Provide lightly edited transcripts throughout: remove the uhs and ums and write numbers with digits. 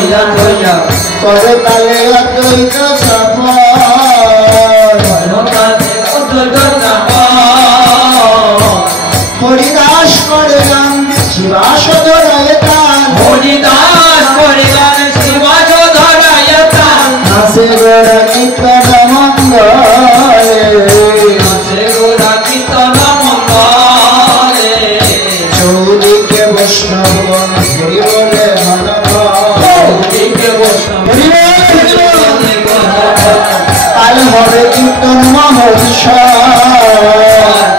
থইয়া থইয়া করতালে অদ্বৈত সফল করতালে অদ্বৈত সফল হরিদাস করে গান শিবাসদ রায়তান হরিদাস করে গান শিবাসদ রায়তান নাচে গোড়া কীর্তন মঙ্গলে নাচে গোড়া কীর্তন মঙ্গলে চৌদিকে বৈষ্ণবগণ হরি বলে চৌদিকে বৈষ্ণব কাল হবে কীর্তন মহোৎসব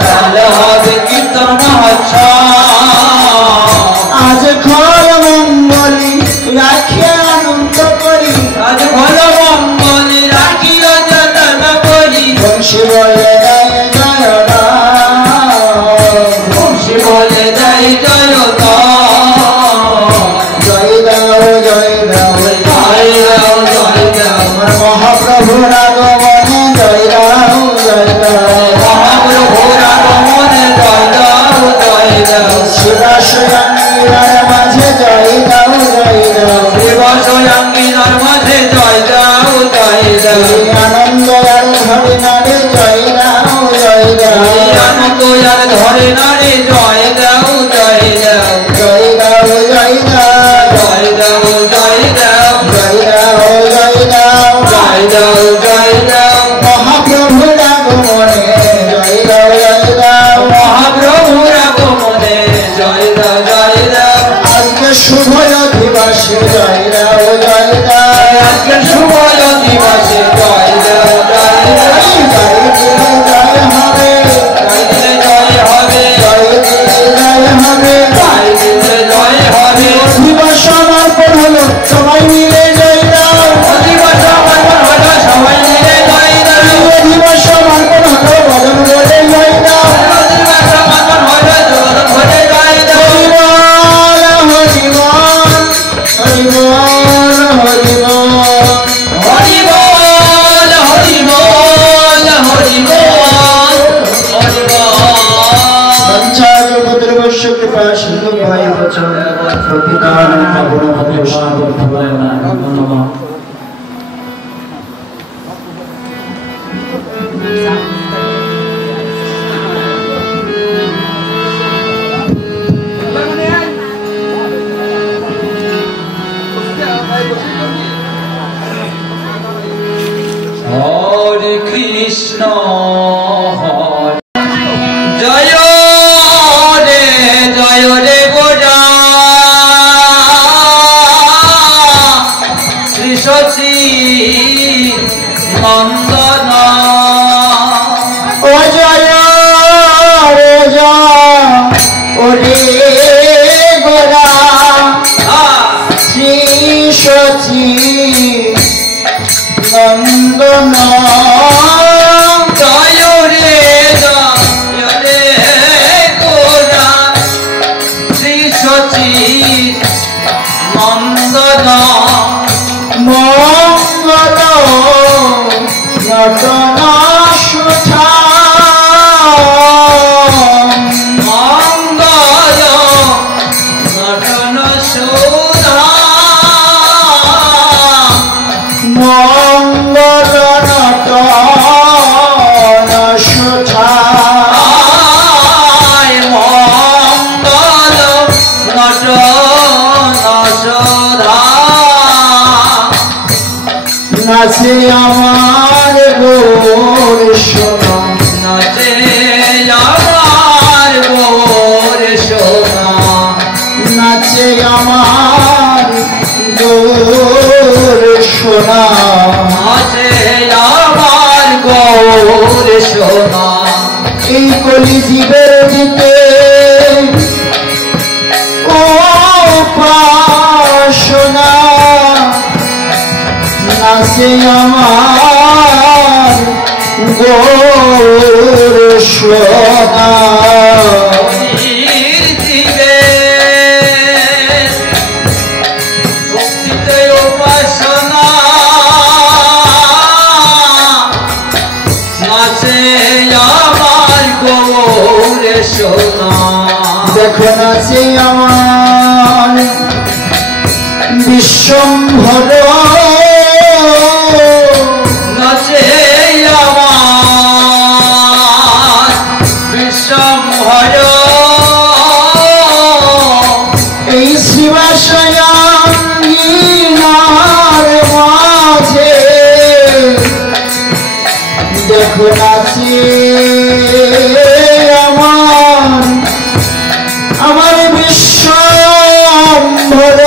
কাল হবে কীর্তন মহোৎসব আজ ঘর মঙ্গলি রাখিয়া আনন্দ করি আজ ঘর মঙ্গলি রাখিয়া যতন করি বংশী বলে জয় জয় রাম বংশী বলে জয় জয় জয় দাও জয় দাও জয় দাও জয় দাও আমার মহাপ্রভুর আগমনে জয় দাও জয় দাও মহাপ্রভুর আগমনে জয় দাও জয় দাও শিবাশয়াঙ্গিরার মাঝে জয় দাও জয় দাও শিবস্বয়ঙ্গিনার মাঝে জয় দাও জয় দাও আনন্দ আর ধরে নারে জয় দাও জয় দাও আনন্দ আর ধরে নারে জয় দাও জয় দাও জয় দাও জয় দাও জয় দাও জয় দাও জয় দাও জয় দাও জয় দাও জয় দাও মহাপ্রভুর আগমনে জয় দাও জয় দাও মহাপ্রভুর আগমনে জয় দাও জয় দাও আজকে শুভ দিবসে জয় দাও জয় দাও আজকে শুভ দিবসে জয় দাও জয় দাও জয় দিলে জয় হবে জয় দিলে জয় হবে জয় দিলে জয় হবে জয় দিলে জয় হবে দিবস সমর্পণ হলো সবাই মিলে জয় দাও দিবস সমর্পণ হলো সবাই মিলে জয় দাও দিবস সমর্পণ হলো বদন বলে জয় দাও দিবস সমর্পণ হলো জোর ভরে জয় দাও হরি বল হরি বল হরি বল হরি বল হরি বল হরি বল হরি বল হরি বল সঞ্চার পুত্রবশ্য কৃপা সিন্ধু ভাই বচন প্রতিদান ভগবান ভগবান নমঃ হরে কৃষ্ণ হরে জয় রে গোরা শ্রী শচী নন্দন ও জয় রে জয় ওরে গোরা শ্রী সচী নন্দন জয় রে গোরা শ্রী শচী নন্দন মঙ্গল নটন সুঠা মঙ্গল নটন সুধা মঙ্গল নটন সুঠা মঙ্গল নটন সুধা নাচে আমার গোর সোনা নাচে আমার গোর সোনা নাচে আমার গোর সোনা নাচে আমার গোর সোনা এই কলি জীবের দিতে ও পাশনা নাচে আমার গোর সোনা দেখো নাচে আমার বিশ্ব বিশ্বম্ভর নাচে আমার বিশ্বম্ভর এই শিবাশয়াঙ্গিনার মাঝে দেখো নাচে আমার বিশ্বম্ভর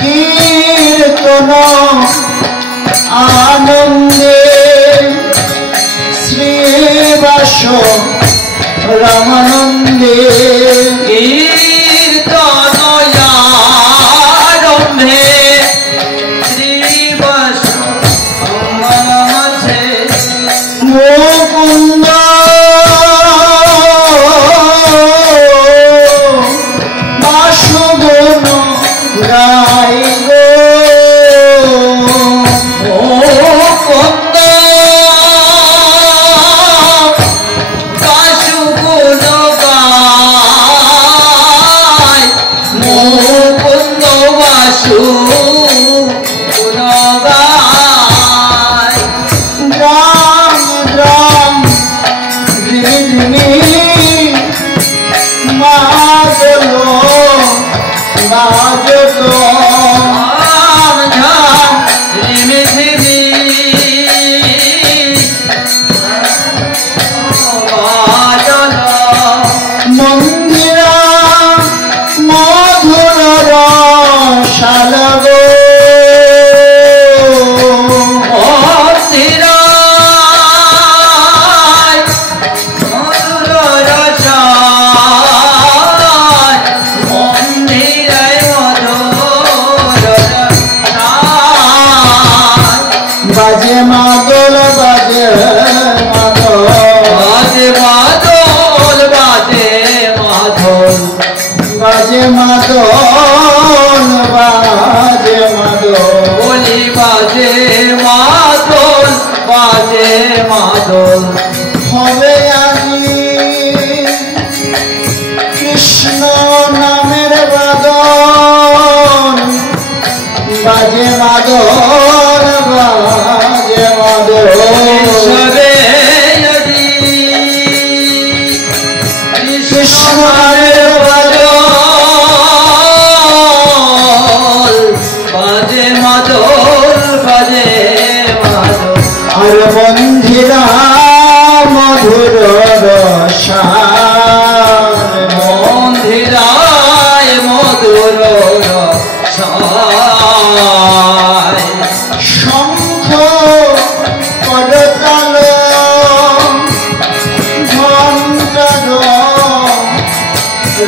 কীর্তন আনন্দে শ্রীবাস রামানন্দে কীর্তন আরম্ভে শ্রীবাস মাঝে মুকুন্দ বাসুগুণ গাই গো মুকুন্দ বাসুগুণ গায় মুকুন্দ বাসুগুণ গায় রাম রাম রিমি মাগলো বাজলো রাম ঝাম রিমি ঝিমি বাজল মন্দিরা মধুর রসালগো মন্দিরায় মধুর রসায় মন্দিরায় মধুর রসায় বাজে মাদল বাজে মাদল বাজে মাদল বাজে মাদল বাজে মাদল বাজে মাদল বলি বাজে মাদল বাজে মাদল হবে আজি কৃষ্ণ নামের বাদন বাজে মাদল বাজে মাদল সবে যদি কৃষ্ণের বাদল বাজে মাদল বাজে মাদল আর বন্ধিরা মধুর রসাল মন্দিরায় মধুর রসায় শঙ্খ করতাল ঘণ্টার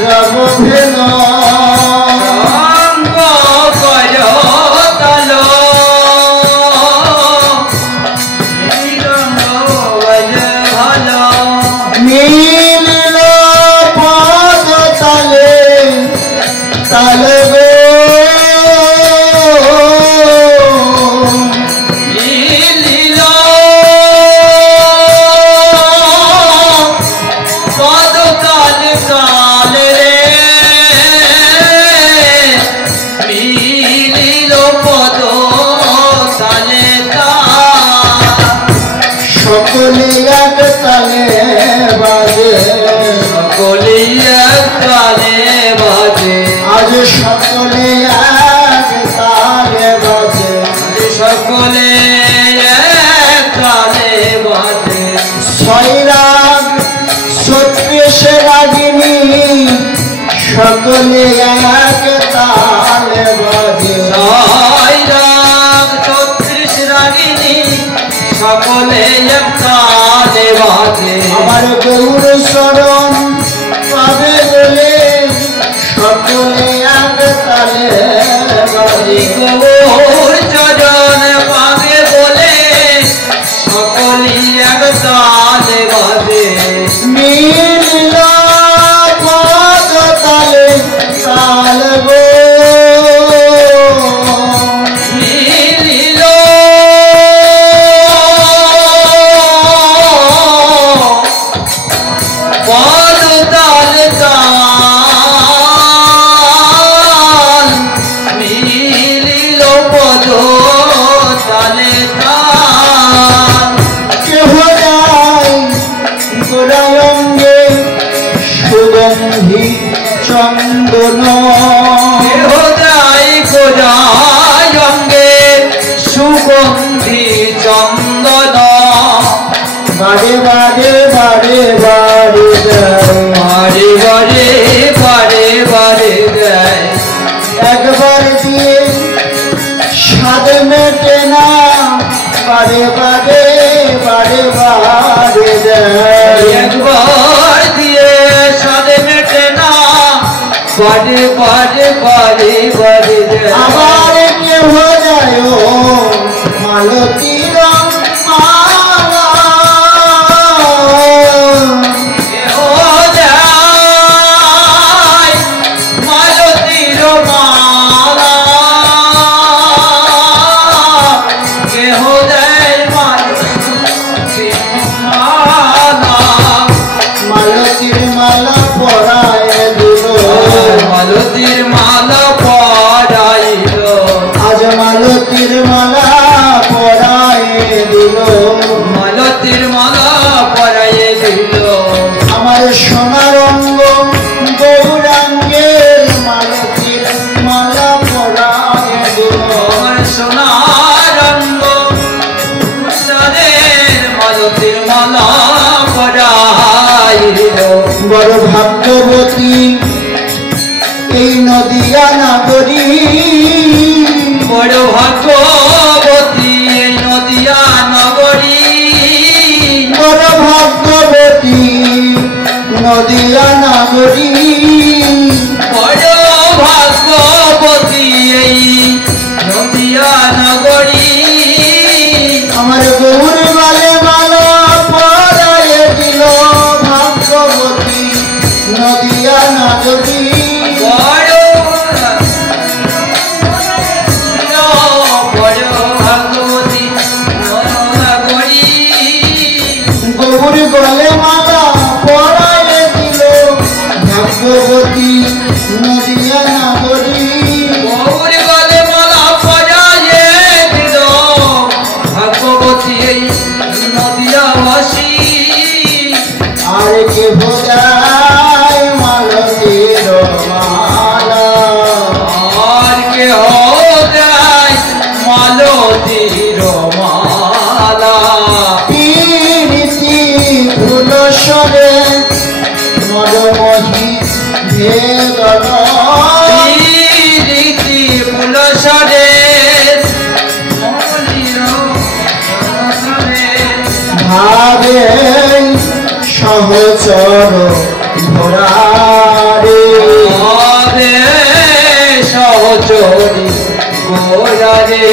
রবভেদ রঙ্গ করতাল রঙ্গ বাজে ভালো নীল পদ তালে তালে গো লীল রাগিনী সকলে এক তালে বাজে সাই রাম 36 রাগিনী সকলে এক তালে বাজে আমার গৌর শরণ পাবে বলে সকলে এক তালে বাজে গৌর চরণ পাবে বলে সকলে এক তালে বাজে নীল পদ তালে তাল গো মিলিল পদ তাল তাল মিলিল পদ তালে তাল কেহ যায় গোরাঙ্গে সুগন্ধি চন্দন কেহ যায় গোরায় অঙ্গে সুগন্ধি চন্দন বারে বারে বারে বারে যায় বারে বারে বারে বারে দেয় একবার দিয়ে স্বাদ মেটে না বারে বারে বারে বারে দেয় একবার দিয়ে সাদে মেটে না বারে বারে বারে বারে দেয় আবার কেহ যায় মালতী মালা কেহ যায় মালতীর মালা কেহ যায় মালতীর মালা মালতীর মালা পরায় দিল মালতীর মালা পরাইল আজ মালতীর মালা পরায় দিল মালতীর মালা পরাইয়ে দিল আমার সোনার অঙ্গ গৌরাঙ্গের মালতীর মালা পরায় দিল আমার সোনার রঙ্গ সাদের মালতীর মালা পরাইল বড় ভাগ্যবতী এই নদিয়া নাগরী বড় ভাগ্যবতী এই নদিয়া নগরী বড় ভাগ্যবতী নদিয়া নাগরী বড় ভাগ্যবতী এই নদিয়া নগরী আমার গৌর বালে মালা পরায় দিল ভাগ্যবতী নদিয়া নাগরী বড় ভাগ্যবতী নগরী গৌর গলে মালা পরায় দিল ভাগ্যবতী নদিয়া নাগরী গৌর গলে মালা পরায়ে দিল ভাগ্যবতী এই নদিয়াবাসী আর কে ভোজায় মালতীর মালা আর কেহ যায় মালতীর মালা প্রীতি ফুল সরে মরমহি ভেদন রীতি পুলসরে ভাবে সহচর ঘোড়ারে হবে সহচরী গোরারে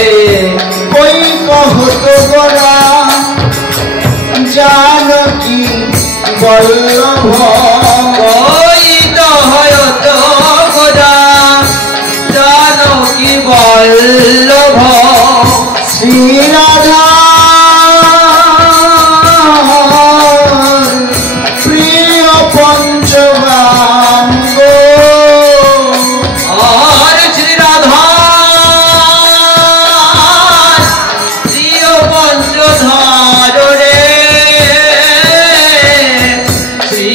কই কহত গোরা জানকী বল্লভ ওই তো হয়ত গোরা জানকী বল্লভ শ্রীরাধা প্রিয় পঞ্চগান গো আর শ্রীরাধা প্রিয় পঞ্চধার রে শ্রী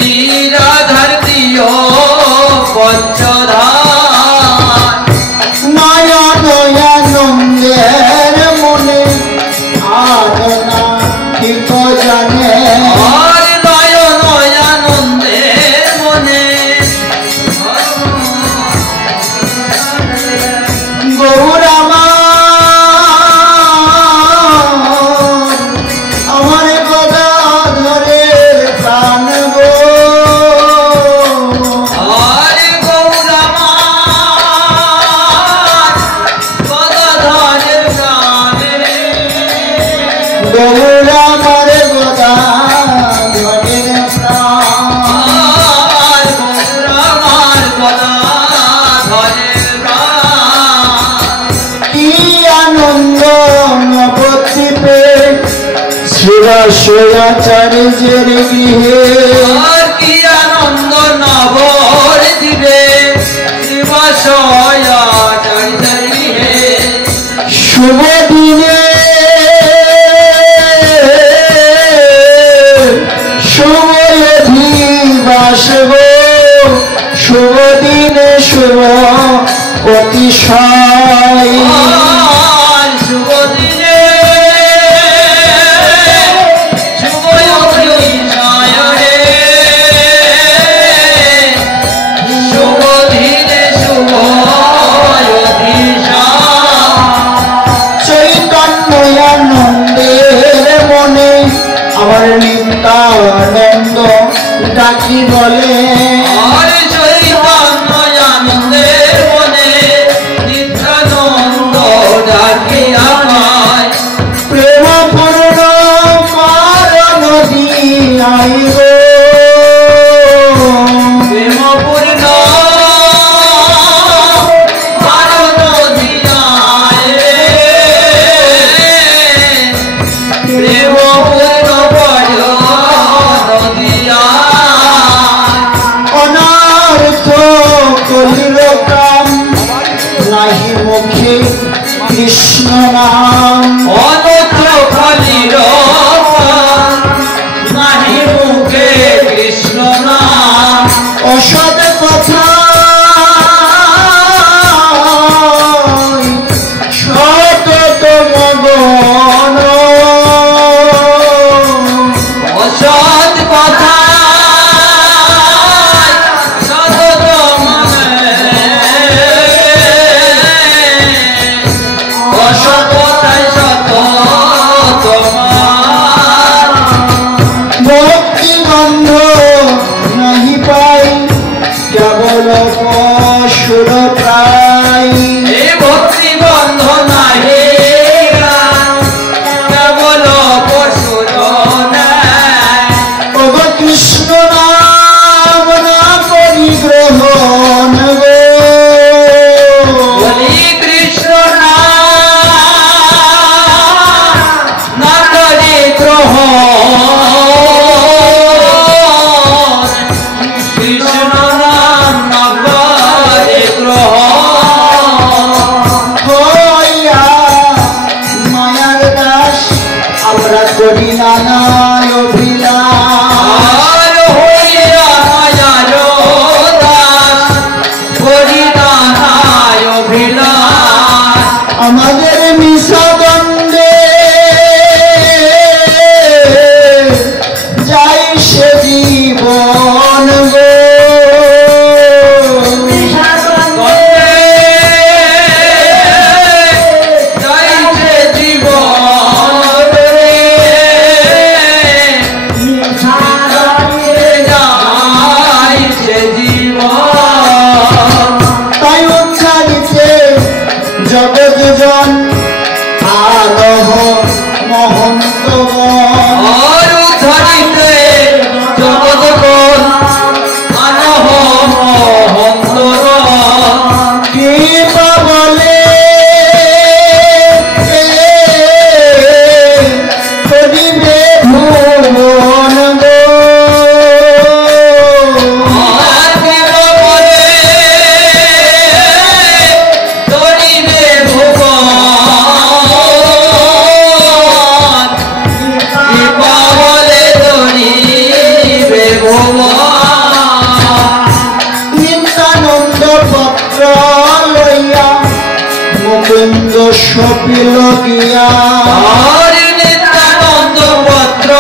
আচার্যের গৃহে আর কি আনন্দ নবর দিবে দিবসয় আচার্যের গৃহে শুভ দিনে শুভ অধিবাস গো শুভ দিনে শুভ অতিশয় শুভ দিনে শুভ অতিশয় রে শুভ দিনে শুভ অতিশয় চৈতন্যানন্দের মনে আমার নিত্যানন্দ ডাকি বলে আর চৈতন্য আনন্দের মনে নিত্যানন্দ ডাকিয়া পায় প্রেম পূর্ণ মার নদী আই গো প্রেমপূর্ণ ভারত দিয়ায় প্রেমপূর্ণ ভারত দিয়ায় অনার্থ কলিল কাম নাহি মুখে কৃষ্ণ নাম অনত্র ফলির নাহি মুখে কৃষ্ণ নাম অসৎ কথা সততম গণ অসৎ কথা সতত অসৎ কথায় সত তোমার ভক্তি গন্ধ নাহি পাই কেবল পশুর প্রায় এই ভক্তি বন্ধ নাহি কেবল পশুর নাই ওগ কৃষ্ণ নাম না পরিগ্রহণ গো বলি কৃষ্ণ নাম না করি গ্রহণ কৃষ্ণ নাম না করে গ্রহণ হইয়া মায়ার দাস আমরা করি নানা অভিলাষ আর হইয়া মায়ার দাস করি নানায় অভিলাষ আমাদের মিশা দ্বন্দ্বে যাই সে জীবন গো যাইছে জীবন রে যাইছে জীবন তাই উচ্চারিতে জগৎজন আলহ মহন্তগণ আর উদ্ধারিতে জগৎগণ আনহ মহন্তগণ কৃপা বলে করিবে ভুবন গো আর কেন বলে ধরিবে ভুবন কৃপা বলে ধরিবে ভুবন নিত্যানন্দ পত্র লইয়া মুকুন্দ সপিল গিয়া আর নিত্যানন্দ পত্র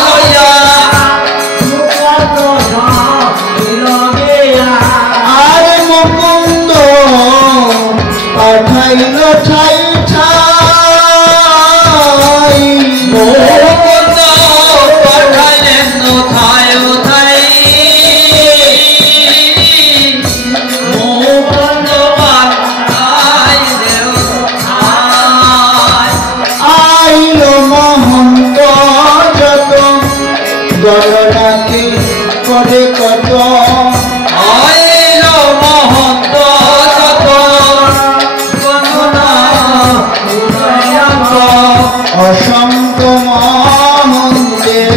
লইয়া আর মুকুন্দ পাঠাইল ঠাই ঠাই মুকুন্দ পাঠাইলেন কোথায় কোথায় মুকুন্দ পাঠাইলেন কোথায় আইল মহন্ত যত গণনাকে করে কত আইল মহন্ত যত গণনা অসংখ্য মহন্তের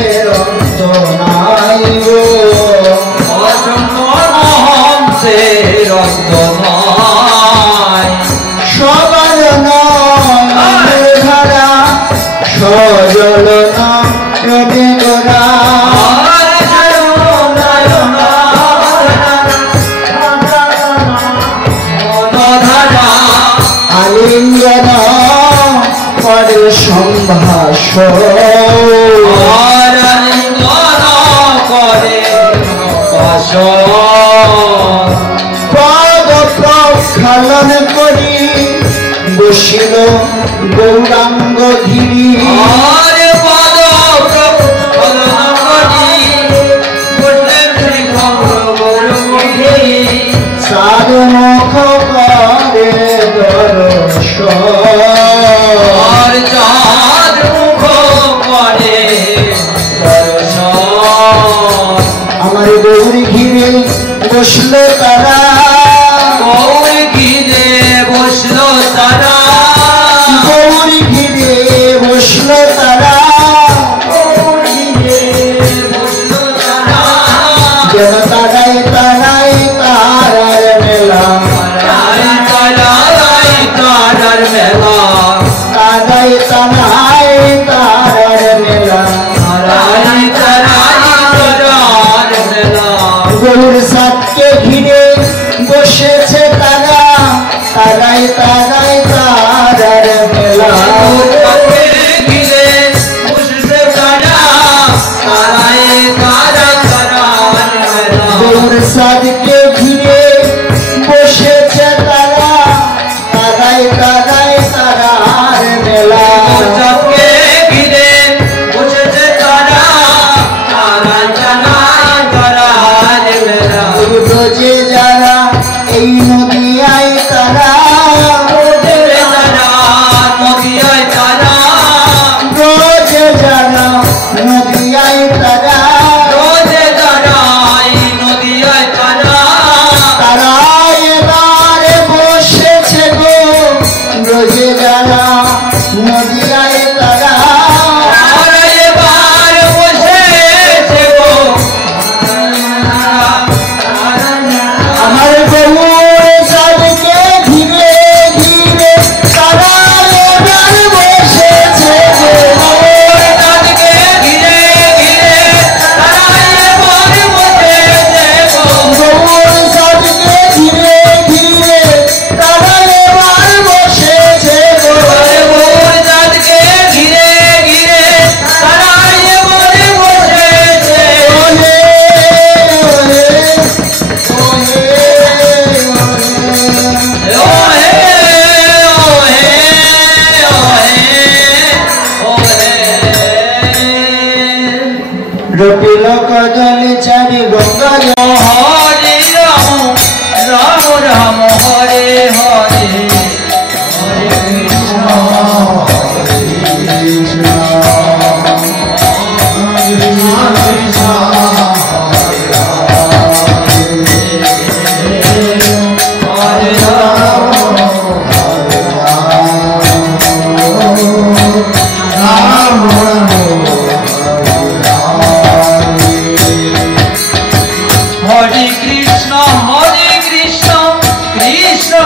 পদ প্রক্ষালন করি বসিল গৌরাঙ্গ গিরি চার মুখ করে দর্শন আমার গৌরী ঘিরে বসলো তারা গৌরী ঘিরে বসলো তারা যেন তারাই তারাই তারার মেলা তারাই তারাই তারার মেলা গরুর সাথে ঘিরে বসেছে তারা তারাই তারাই তারার মেলা গরুর সাথে ঘিরে বসেছে তারা তারাই তারাই তারার মেলা রোজে যারা এই নদিয়ায় তারা রোজে যারা নদিয়ায় তারা তারা এবারে বসেছে গো রোজে যারা নদিয়ায় তারা আমার গৌর সাধকে ঘিরে ঘিরে তারা এবার বসেছে গৌর সাধকে ঘিরে ঘিরে তারা এবার বসেছে রপিল কজলে চারি গঙ্গা হরে রাম রাম রাম হরে হরে হরে কৃষ্ণ হরে কৃষ্ণ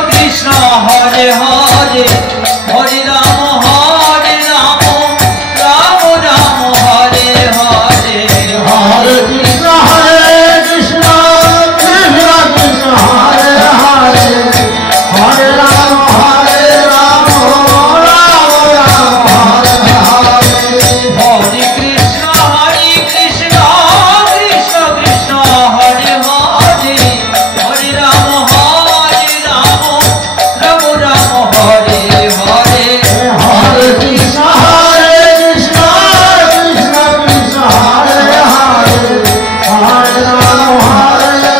কৃষ্ণ হরে হরে হরে রাম রাম রাম হরে হরে হরে কৃষ্ণ কৃষ্ণ কৃষ্ণ হরে হরে হরে রাম রাম রাম হরে হরে হরে কৃষ্ণ কৃষ্ণ কৃষ্ণ হরে হরে হরে রাম রাম রাম হরে হরে হরে কৃষ্ণ কৃষ্ণ কৃষ্ণ হরে হরে হরে রাম রাম হরে হরে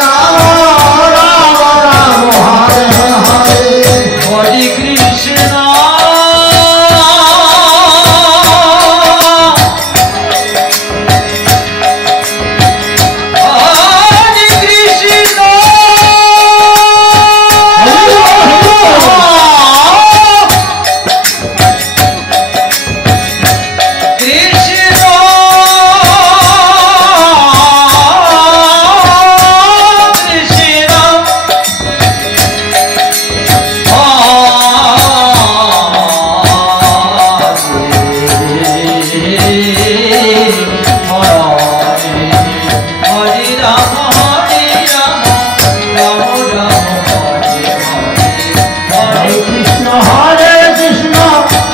হরে কৃষ্ণ হরে Krishna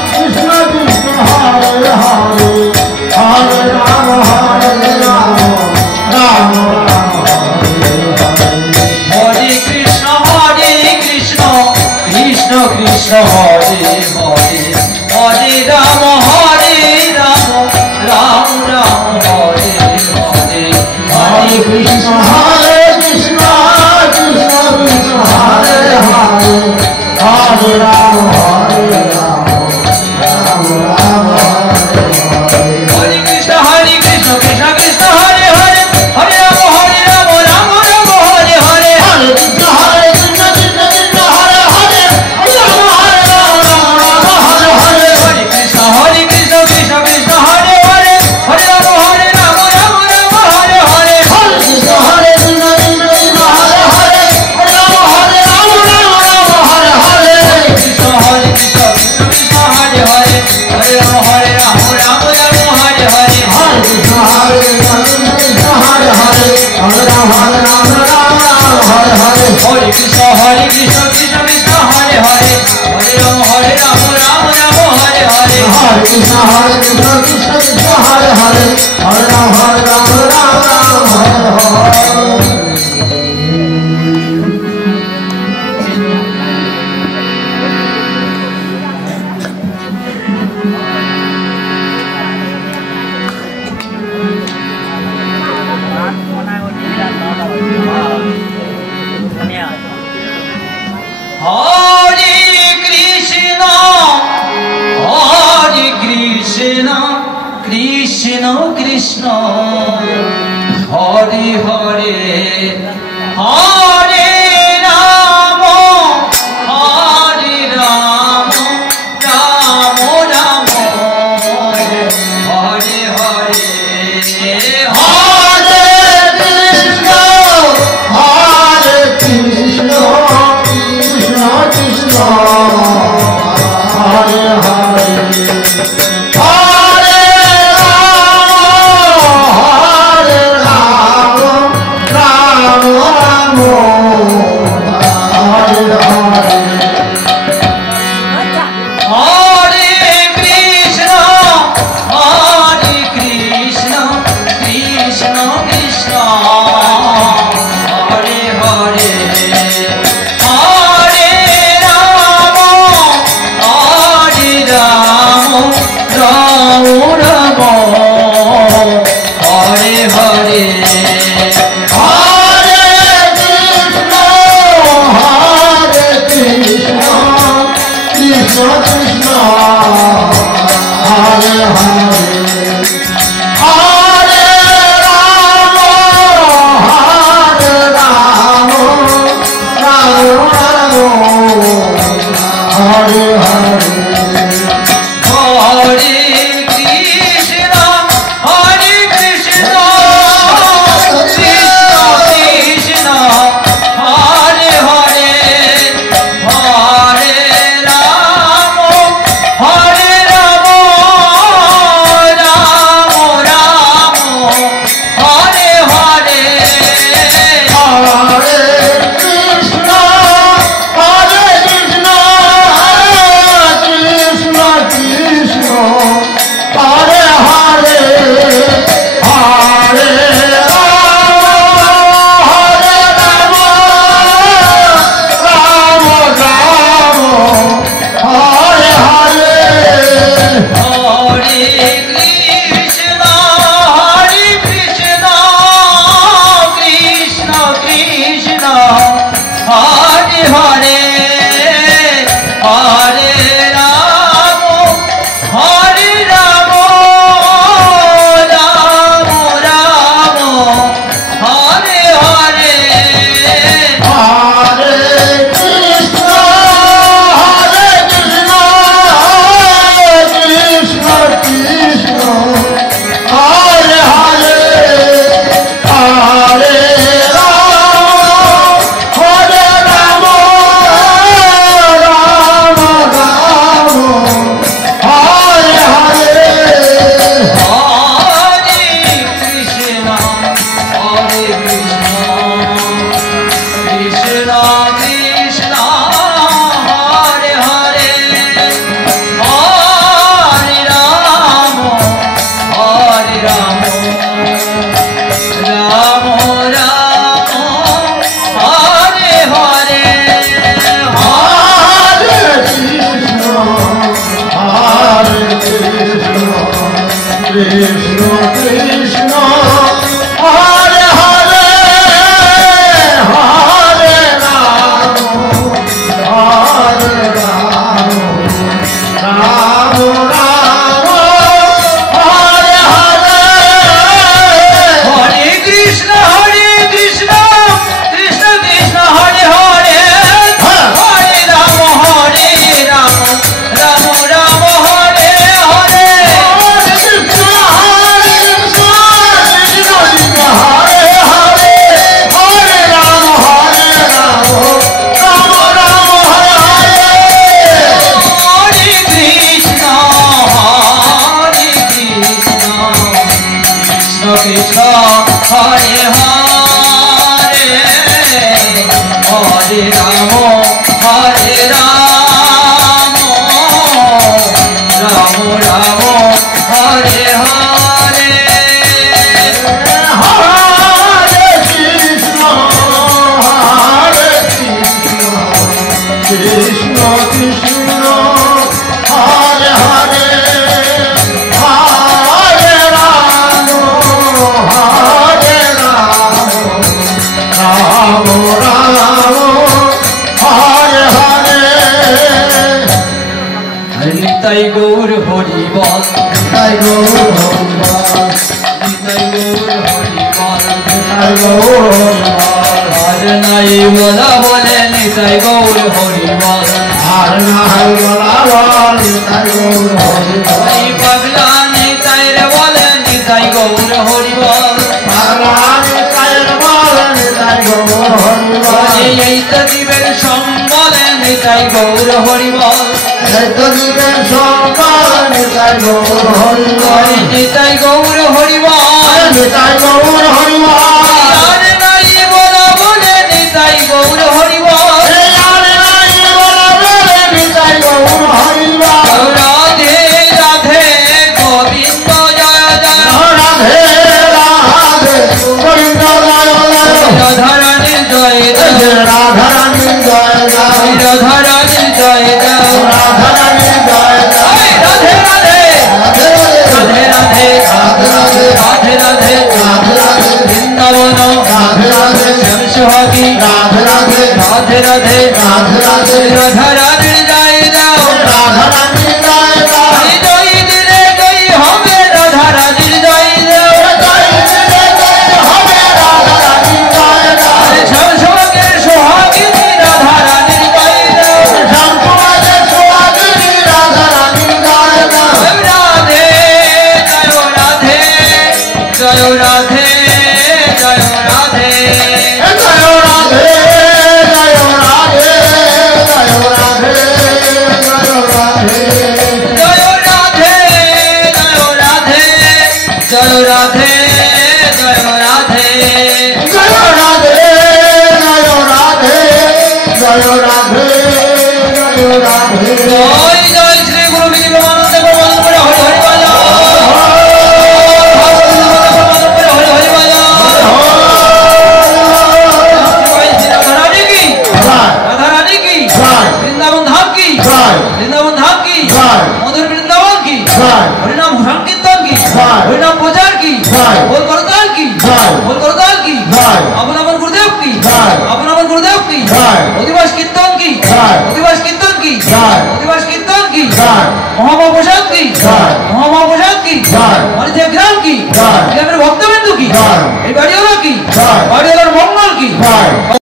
Krishna Krishna Hare Hare Krishna Hare Krishna Krishna Krishna Hare Hare Hare Rama Hare Rama Rama Rama Hare Hare Hare Krishna Krishna Krishna Hare Hare Hare Rama Rama Rama Hare Hare Hare Krishna Krishna Krishna Hare Hare Hare Rama Rama Hare Hare Hare Krishna Krishna Krishna Hare Hare Hare Rama Rama Rama Hare Hare Hare Krishna Krishna Krishna Hare Hare Hare Rama Rama Hare Hare Krishna Krishna Krishna Hare Hare Hare Rama Rama Rama Hare Hare Hare Krishna Krishna Krishna Hare Hare Hare Rama Rama Hare Hare Hare Krishna Krishna Krishna Hare Hare Hare Rama Rama Hare Hare Hare Krishna Krishna Krishna Hare Hare Hare Rama Hare Hare Krishna Krishna Hare Hare Hare Rama Hare Rama Rama Rama Hare Hare Hare Krishna Krishna Krishna Hare Hare Hare Rama Nitai Gour Hari বল, নিতাই গৌর হরি বল, নিতাই গৌর হরি বল, নিতাই গৌর হরি বল। আর নাই বলা বলে নিতাই গৌর হরি বল, আর নাই বলা বল, নিতাই গৌর হরি বল। এই পাগলা নিতাই রে বলে নিতাই গৌর হরি বল, পাগলা নিতাই রে বল, নিতাই গৌর হরি বল। এই তো দিবের সম্বলে নিতাই গৌর হরি বল, এই তো দিবের সম্বল, নিতাই গৌর হরি বল। নিতাই গৌর হরি বল, নিতাই গৌর হরি বল। আর নাই বলা বলে নিতাই গৌর হরি বল, আর নাই বলা বলে, নিতাই গৌর হরি বল। রাধে রাধে গোবিন্দ জয় জয়, রাধে রাধে গোবিন্দ জয় জয়। রাধারানী জয় জয়, রাধারানী জয় জয়। রাধারানী জয় জয়, রাধারানী জয় জয়। রাধে রাধে রাধে রাধে রাধে রাধে রাধে রাধে বৃন্দাবন রাধে রাধে শ্যাম সোহাগী রাধে রাধে রাধে রাধে রাধে রাধে রাধারানীর জয় দাও, রাধারানী জয় জয়। জয় দিলে জয় হবে রাধারানীর জয় দাও, জয় দিলে জয় হবে রাধারানী জয় জয়। শ্যাম সোহাগের সোহাগিনী রাধারানীর জয় দাও, শঙ্কুমারের সোহাগিনী রাধারানী জয় জয়। রাধে জয় রাধে জয় রাধে জয় রাধে, জয় রাধে জয় রাধে জয় রাধে জয় রাধে। জয় রাধে জয় রাধে জয় রাধে জয় রাধে, জয় রাধে জয় রাধে জয় রাধে জয় রাধে। জয় জয় শ্রী গুরু বিজি ব্রহ্মানন্দ প্রমাণ করে হরি হরি বলো, প্রমাণ করে হরি হরি বলো। জয় শ্রী রাধারানী কি, রাধারানী কি, বৃন্দাবন ধাম কি, বৃন্দাবন ধাম কি, মধুর বৃন্দাবন কি, হরিনাম সংকীর্তন কি, হরিনাম প্রচার কি, বল করতাল কি, বল করতাল কি, আপন আপন গুরুদেব কি, আপন আপন গুরুদেব কি, অধিবাস কীর্তন কি, অধিবাস কীর্তন কি, অধিবাস কীর্তন কি, মহামহাপ্রসাদ কি, মহামহাপ্রসাদ কি, মানিতে গ্রাম কি, গ্রামের ভক্তবৃন্দ কি, এই বাড়িওয়ালা কি, বাড়িওয়ালার মঙ্গল কি।